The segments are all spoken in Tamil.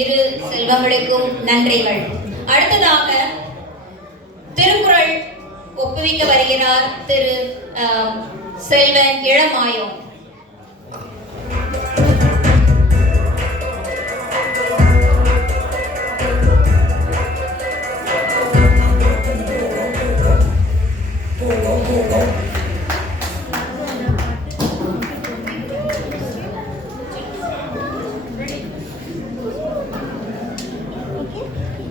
இரு செல்வங்களுக்கும் நன்றிகள். அடுத்ததாக திருக்குறள் ஒப்புவிக்க வருகிறார் திரு செல்வன் இளமாயோ.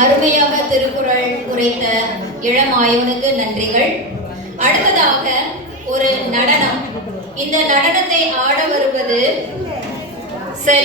அருமையாக திருக்குறள் உரைத்த இளமாயவனுக்கு நன்றிகள். அடுத்ததாக ஒரு நடனம். இந்த நடனத்தை ஆட வருவது